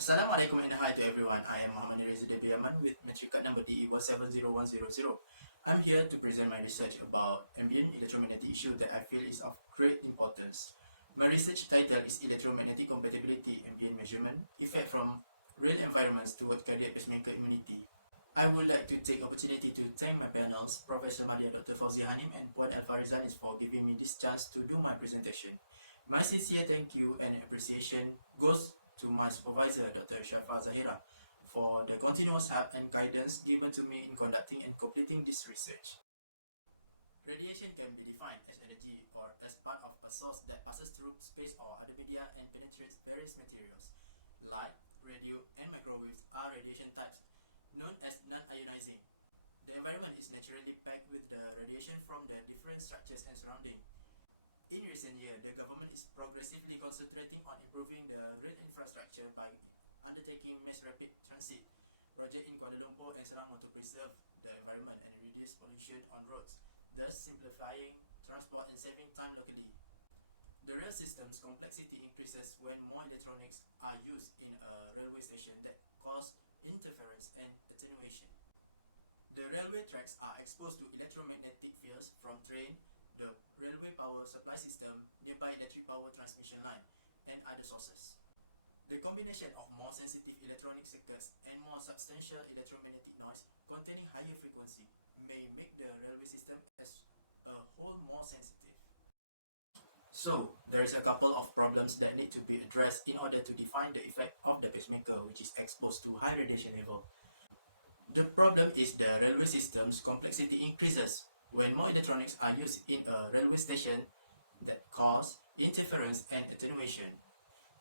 Assalamualaikum and hi to everyone. I am Mohamad from Yaman with metric card number DE170100. I'm here to present my research about ambient electromagnetic issue that I feel is of great importance. My research title is Electromagnetic Compatibility Ambient Measurement Effect from Real Environments Toward Cardiac Pacemaker Immunity. I would like to take opportunity to thank my panels, Professor Madia Dr. Fauzi Hanim and Puan Alfarizanis for giving me this chance to do my presentation. My sincere thank you and appreciation goes to my supervisor, Dr. Syarfa Zahirah, for the continuous help and guidance given to me in conducting and completing this research. Radiation can be defined as energy or as part of a source that passes through space or other media and penetrates various materials. Light, radio, and microwaves are radiation types known as non-ionizing. The environment is naturally packed with the radiation from the different structures and surroundings. In recent years, the government is progressively concentrating on improving the rail infrastructure by undertaking mass rapid transit projects in Kuala Lumpur and Selangor to preserve the environment and reduce pollution on roads, thus simplifying transport and saving time locally. The rail system's complexity increases when more electronics are used in a railway station that cause interference and attenuation. The railway tracks are exposed to electromagnetic fields from train, the railway power supply system, nearby electric power transmission line, and other sources. The combination of more sensitive electronic circuits and more substantial electromagnetic noise containing higher frequency may make the railway system as a whole more sensitive. So, there is a couple of problems that need to be addressed in order to define the effect of the pacemaker which is exposed to high radiation level. The problem is the railway system's complexity increases when more electronics are used in a railway station that cause interference and attenuation.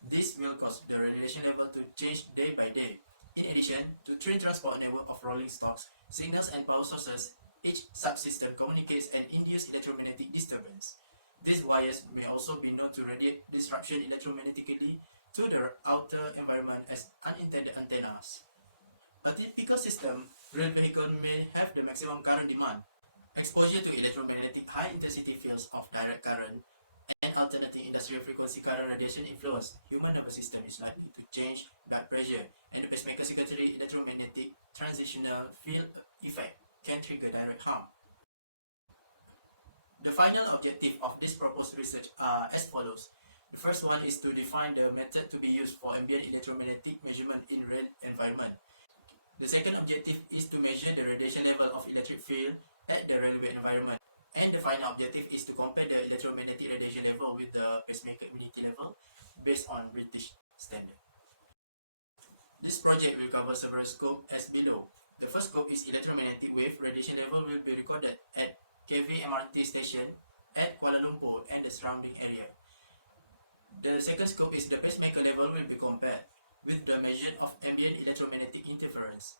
This will cause the radiation level to change day by day. In addition to train transport network of rolling stocks, signals and power sources, each subsystem communicates and induces electromagnetic disturbance. These wires may also be known to radiate disruption electromagnetically to the outer environment as unintended antennas. A typical system rail vehicle may have the maximum current demand. Exposure to electromagnetic high-intensity fields of direct current and alternating industrial frequency current radiation influence human nervous system is likely to change blood pressure, and the pacemaker secondary electromagnetic transitional field effect can trigger direct harm. The final objective of this proposed research are as follows. The first one is to define the method to be used for ambient electromagnetic measurement in rail environment. The second objective is to measure the radiation level of electric field at the railway environment. And the final objective is to compare the electromagnetic radiation level with the pacemaker immunity level based on British standard. This project will cover several scopes as below. The first scope is electromagnetic wave radiation level will be recorded at KV MRT station at Kuala Lumpur and the surrounding area. The second scope is the pacemaker level will be compared with the measure of ambient electromagnetic interference.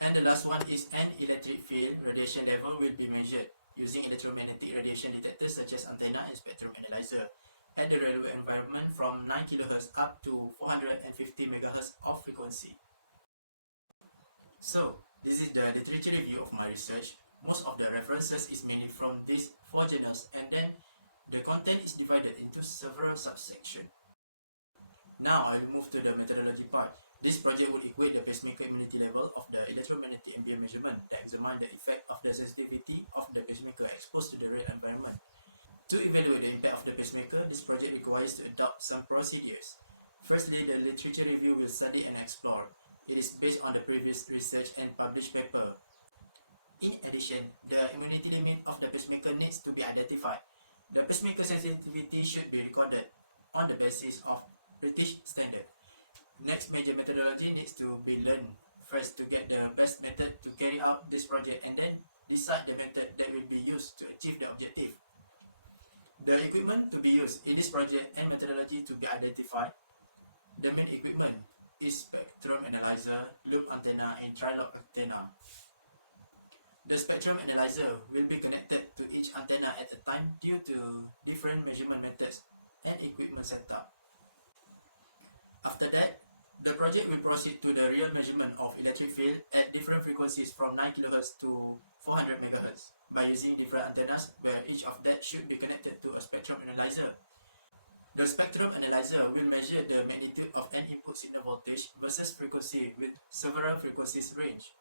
And the last one is an electric field radiation level will be measured using electromagnetic radiation detectors such as antenna and spectrum analyzer at the railway environment from 9 kHz up to 450 MHz of frequency. So, this is the literature review of my research. Most of the references is mainly from these 4 journals, and then the content is divided into several subsections. Now, I will move to the methodology part. This project would equate the pacemaker immunity level of the electromagnetic ambient measurement that examine the effect of the sensitivity of the pacemaker exposed to the rail environment. To evaluate the impact of the pacemaker, this project requires to adopt some procedures. Firstly, the literature review will study and explore. It is based on the previous research and published paper. In addition, the immunity limit of the pacemaker needs to be identified. The pacemaker sensitivity should be recorded on the basis of British standard. Next major methodology needs to be learned first to get the best method to carry out this project, and then decide the method that will be used to achieve the objective. The equipment to be used in this project and methodology to be identified. The main equipment is spectrum analyzer, loop antenna, and tri-lock antenna. The spectrum analyzer will be connected to each antenna at a time due to different measurement methods and equipment setup. After that, the project will proceed to the real measurement of electric field at different frequencies from 9 kHz to 400 MHz by using different antennas where each of that should be connected to a spectrum analyzer. The spectrum analyzer will measure the magnitude of an input signal voltage versus frequency with several frequencies range.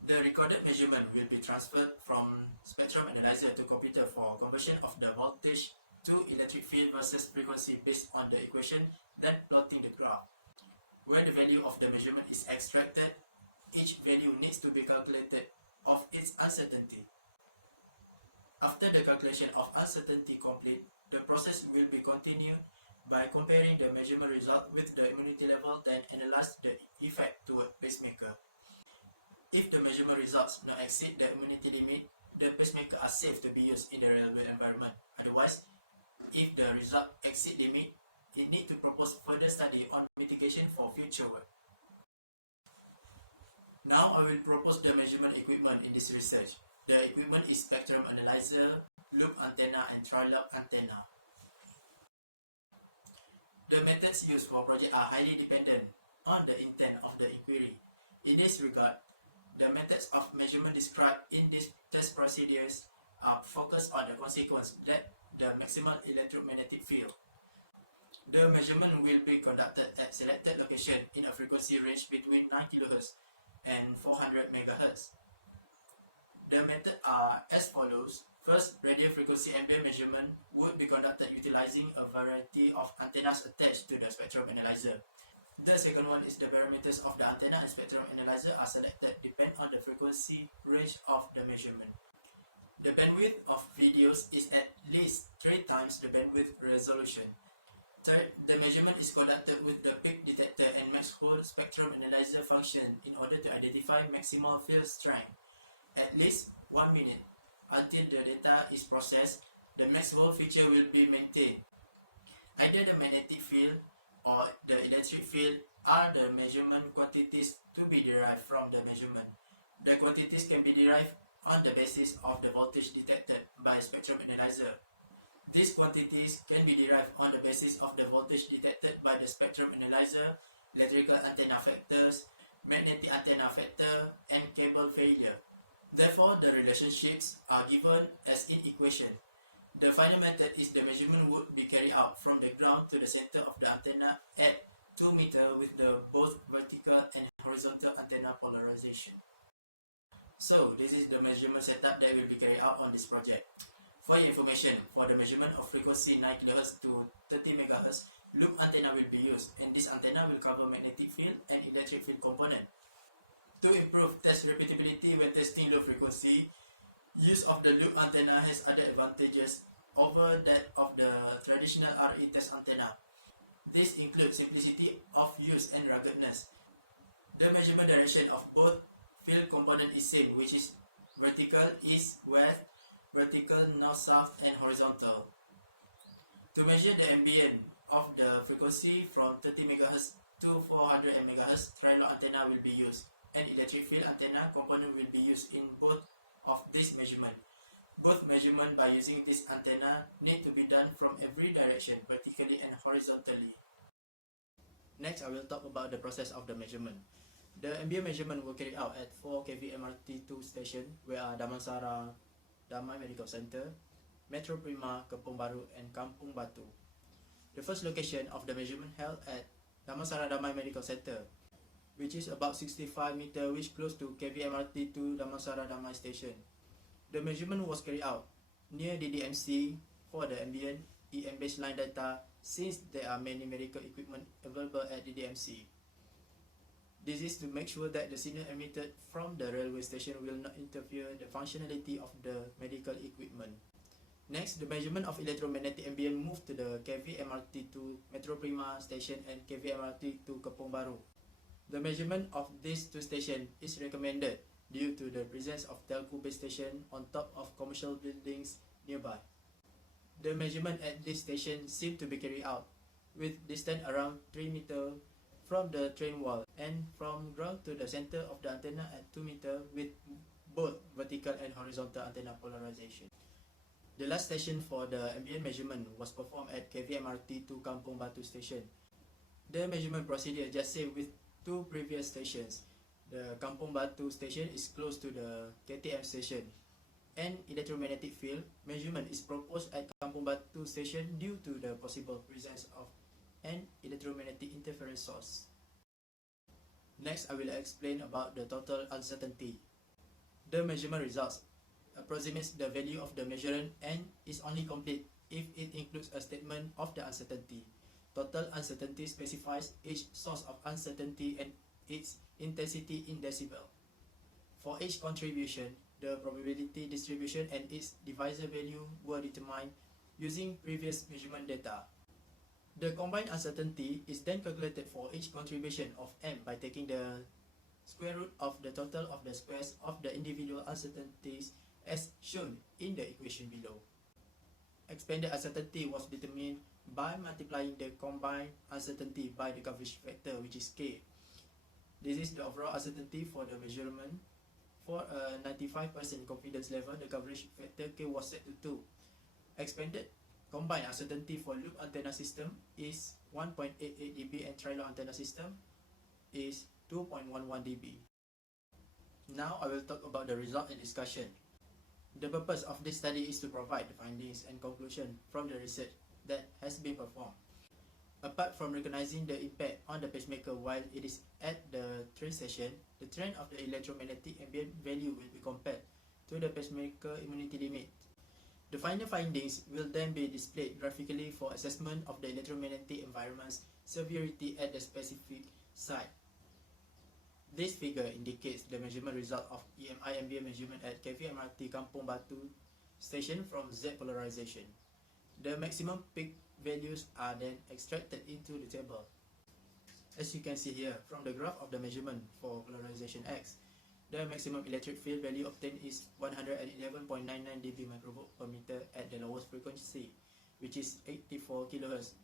The recorded measurement will be transferred from spectrum analyzer to computer for conversion of the voltage to electric field versus frequency based on the equation, then plotting the graph. When the value of the measurement is extracted, each value needs to be calculated of its uncertainty. After the calculation of uncertainty complete, the process will be continued by comparing the measurement result with the immunity level, then analyze the effect toward pacemaker. If the measurement results not exceed the immunity limit, the pacemaker are safe to be used in the railway environment. Otherwise, if the result exceed limit, it need to propose further study on mitigation for future work. Now I will propose the measurement equipment in this research. The equipment is spectrum analyzer, loop antenna, and tri-lobe antenna. The methods used for project are highly dependent on the intent of the inquiry. In this regard, the methods of measurement described in these test procedures are focused on the consequence that the maximal electromagnetic field. The measurement will be conducted at selected location in a frequency range between 9 kHz and 400 MHz. The methods are as follows. First, radio frequency ambient measurement would be conducted utilizing a variety of antennas attached to the spectrum analyzer. The second one is the parameters of the antenna and spectrum analyzer are selected depend on the frequency range of the measurement. The bandwidth of videos is at least 3 times the bandwidth resolution. Third, the measurement is conducted with the peak detector and max whole spectrum analyzer function in order to identify maximal field strength. At least 1 minute until the data is processed, the max whole feature will be maintained. Either the magnetic field or the electric field are the measurement quantities to be derived from the measurement. The quantities can be derived on the basis of the voltage detected by spectrum analyzer. These quantities can be derived on the basis of the voltage detected by the spectrum analyzer, electrical antenna factors, magnetic antenna factor, and cable failure. Therefore, the relationships are given as in equation. The final method is the measurement would be carried out from the ground to the center of the antenna at 2 meters with the both vertical and horizontal antenna polarization. So, this is the measurement setup that will be carried out on this project. For your information, for the measurement of frequency 9 kHz to 30 MHz, loop antenna will be used, and this antenna will cover magnetic field and electric field component. To improve test repeatability when testing low frequency, use of the loop antenna has other advantages over that of the traditional RE test antenna. This includes simplicity of use and ruggedness. The measurement direction of both field component is same, which is vertical east west, vertical north south, and horizontal. To measure the ambient of the frequency from 30 MHz to 400 MHz, tri-lobe antenna will be used. An electric field antenna component will be used in both of these measurements. Both measurements by using this antenna need to be done from every direction, vertically and horizontally. Next, I will talk about the process of the measurement. The ambient measurement will carry out at 4 kV MRT2 station, where are Damansara Damai Medical Center, Metro Prima, Kampung Baru, and Kampung Batu. The first location of the measurement held at Damansara Damai Medical Center, which is about 65 meters, which close to KV MRT2 Damansara Damai station. The measurement was carried out near DDMC for the ambient EM baseline data, since there are many medical equipment available at DDMC. This is to make sure that the signal emitted from the railway station will not interfere the functionality of the medical equipment. Next, the measurement of electromagnetic ambient moved to the KV MRT2 Metro Prima station and KV MRT2 Kampung Baru. The measurement of these two stations is recommended due to the presence of telco base station on top of commercial buildings nearby. The measurement at this station seemed to be carried out with distance around 3 meters from the train wall and from ground to the center of the antenna at 2 meters with both vertical and horizontal antenna polarization. The last station for the ambient measurement was performed at KVMRT2 Kampung Batu station. The measurement procedure is just same with two previous stations. The Kampung Batu station is close to the KTM station, an electromagnetic field measurement is proposed at Kampung Batu station due to the possible presence of an electromagnetic interference source. Next, I will explain about the total uncertainty. The measurement results approximates the value of the measurement and is only complete if it includes a statement of the uncertainty. Total uncertainty specifies each source of uncertainty and its intensity in decibel. For each contribution, the probability distribution and its divisor value were determined using previous measurement data. The combined uncertainty is then calculated for each contribution of m by taking the square root of the total of the squares of the individual uncertainties as shown in the equation below. Expanded uncertainty was determined by multiplying the combined uncertainty by the coverage factor, which is k. This is the overall uncertainty for the measurement. For a 95% confidence level, the coverage factor k was set to 2. Expanded combined uncertainty for loop antenna system is 1.88 dB and tri-loop antenna system is 2.11 dB. Now I will talk about the result and discussion. The purpose of this study is to provide the findings and conclusion from the research that has been performed. Apart from recognizing the impact on the pacemaker while it is at the train station, the trend of the electromagnetic ambient value will be compared to the pacemaker immunity limit. The final findings will then be displayed graphically for assessment of the electromagnetic environment's severity at the specific site. This figure indicates the measurement result of EMI ambient measurement at KVMRT Kampung Batu station from Z polarization. The maximum peak values are then extracted into the table. As you can see here from the graph of the measurement for polarization X, the maximum electric field value obtained is 111.99 dB microvolt per meter at the lowest frequency, which is 84 kHz,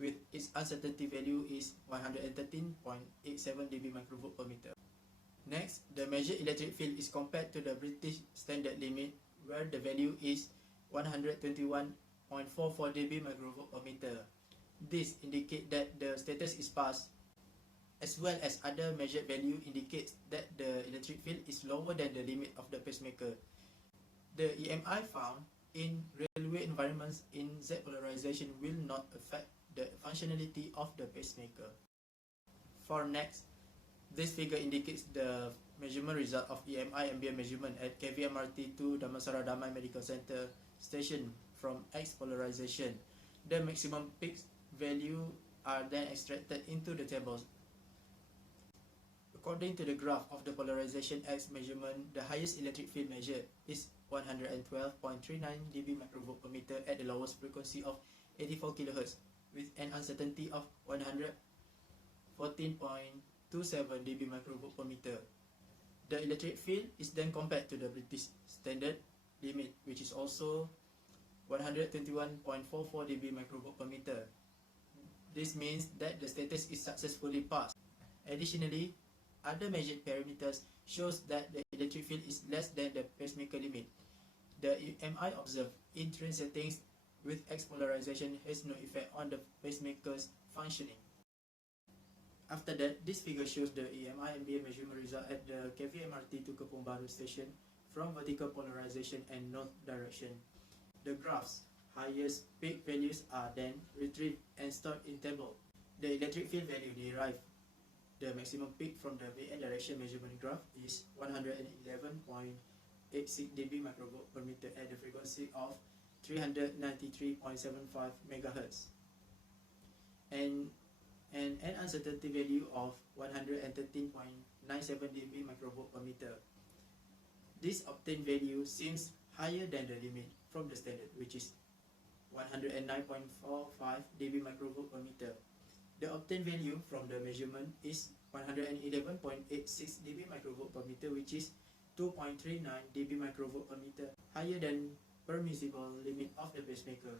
with its uncertainty value is 113.87 dB microvolt per meter. Next, the measured electric field is compared to the British standard limit, where the value is 121.44 dB microvolt per meter. This indicates that the status is passed, as well as other measured value indicates that the electric field is lower than the limit of the pacemaker. The EMI found in railway environments in Z polarization will not affect the functionality of the pacemaker. For next, this figure indicates the measurement result of EMI ambient measurement at KVMRT to Damansara Damai Medical Center station from X polarization. The maximum peak value are then extracted into the tables. According to the graph of the polarization X measurement, the highest electric field measured is 112.39 dB microvolt per meter at the lowest frequency of 84 kHz, with an uncertainty of 114.27 dB microvolt per meter. The electric field is then compared to the British standard limit, which is also 121.44 dB microvolt per meter. This means that the status is successfully passed. Additionally, other measured parameters shows that the electric field is less than the pacemaker limit. The EMI observed in train settings with X polarization has no effect on the pacemaker's functioning. After that, this figure shows the EMI ambient measurement result at the KVMRT to Kampung Baru station from vertical polarization and north direction. The graph's highest peak values are then retrieved and stored in table. The electric field value derived the maximum peak from the VN direction measurement graph is 111.86 dB microvolt per meter at the frequency of 393.75 MHz and an uncertainty value of 113.97 dB microvolt per meter. This obtained value seems higher than the limit from the standard, which is 109.45 dB microvolt per meter. The obtained value from the measurement is 111.86 dB microvolt per meter, which is 2.39 dB microvolt per meter, higher than permissible limit of the pacemaker.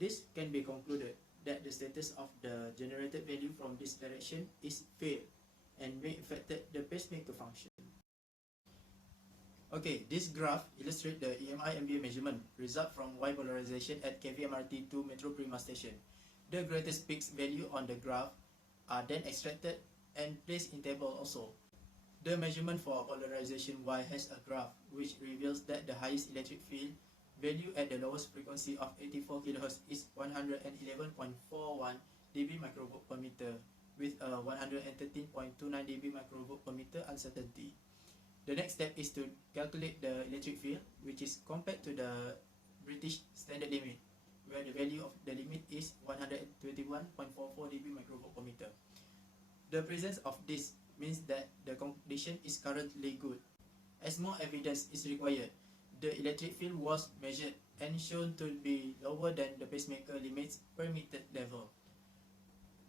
This can be concluded that the status of the generated value from this direction is failed and may affect the pacemaker function. Okay, this graph illustrates the EMI ambient measurement result from Y polarization at KVMRT to Metro Prima station. The greatest peaks value on the graph are then extracted and placed in table also. The measurement for polarization Y has a graph which reveals that the highest electric field value at the lowest frequency of 84 kHz is 111.41 dB microvolt per meter with a 113.29 dB microvolt per meter uncertainty. The next step is to calculate the electric field, which is compared to the British standard limit, where the value of the limit is 121.44 dB microvolt per meter. The presence of this means that the condition is currently good. As more evidence is required, the electric field was measured and shown to be lower than the pacemaker limits permitted level.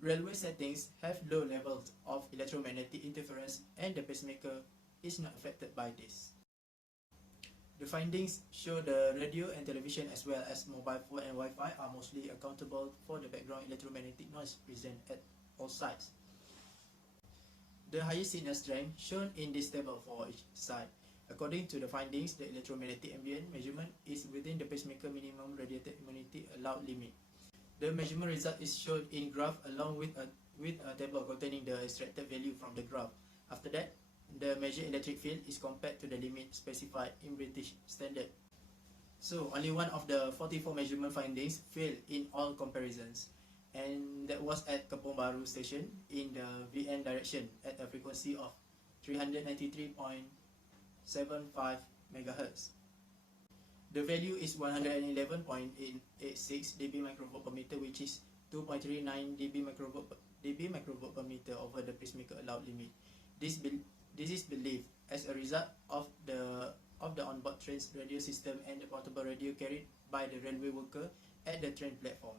Railway settings have low levels of electromagnetic interference and the pacemaker is not affected by this. The findings show the radio and television as well as mobile phone and Wi-Fi are mostly accountable for the background electromagnetic noise present at all sites. The highest signal strength shown in this table for each site. According to the findings, the electromagnetic ambient measurement is within the pacemaker minimum radiated immunity allowed limit. The measurement result is shown in graph along with a table containing the extracted value from the graph. After that, the measured electric field is compared to the limit specified in British standard. So only one of the 44 measurement findings failed in all comparisons, and that was at Kampung Baru station in the VN direction at a frequency of 393.75 MHz. The value is 111.886 dB microvolt per meter, which is 2.39 dB microvolt per meter over the pacemaker allowed limit. This is believed as a result of the onboard train's radio system and the portable radio carried by the railway worker at the train platform.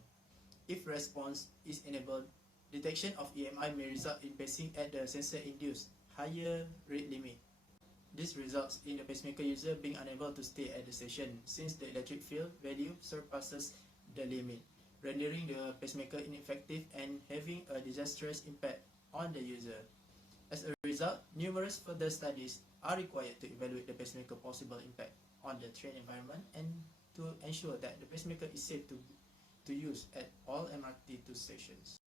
If response is enabled, detection of EMI may result in passing at the sensor-induced higher rate limit. This results in the pacemaker user being unable to stay at the station since the electric field value surpasses the limit, rendering the pacemaker ineffective and having a disastrous impact on the user. As a result, numerous further studies are required to evaluate the pacemaker possible impact on the train environment and to ensure that the pacemaker is safe to use at all MRT2 stations.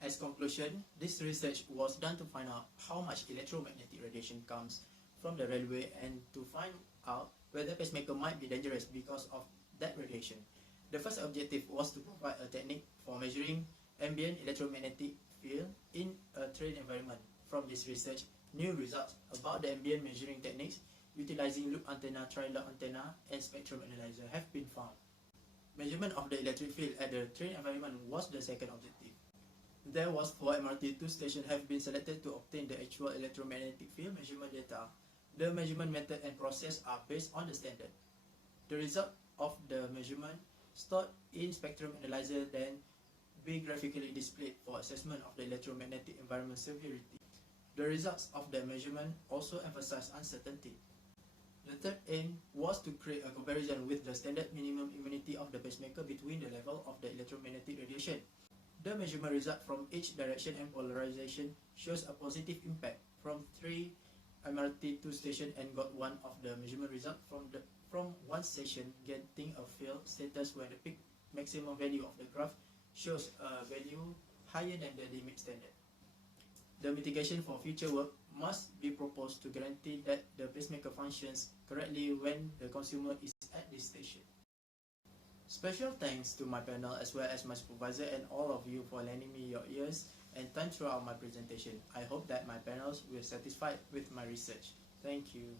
As conclusion, this research was done to find out how much electromagnetic radiation comes from the railway and to find out whether pacemaker might be dangerous because of that radiation. The first objective was to provide a technique for measuring ambient electromagnetic field in a train environment. From this research, new results about the ambient measuring techniques utilizing loop antenna, tri-loop antenna, and spectrum analyzer have been found. Measurement of the electric field at the train environment was the second objective. There was 4 MRT2 stations have been selected to obtain the actual electromagnetic field measurement data. The measurement method and process are based on the standard. The result of the measurement stored in spectrum analyzer then be graphically displayed for assessment of the electromagnetic environment severity. The results of the measurement also emphasize uncertainty. The third aim was to create a comparison with the standard minimum immunity of the pacemaker between the level of the electromagnetic radiation. The measurement result from each direction and polarization shows a positive impact from 3 MRT2 station and got one of the measurement result from one station getting a failed status when the peak maximum value of the graph shows a value higher than the limit standard. The mitigation for future work must be proposed to guarantee that the pacemaker functions correctly when the consumer is at this station. Special thanks to my panel as well as my supervisor and all of you for lending me your ears and time throughout my presentation. I hope that my panels will be satisfied with my research. Thank you.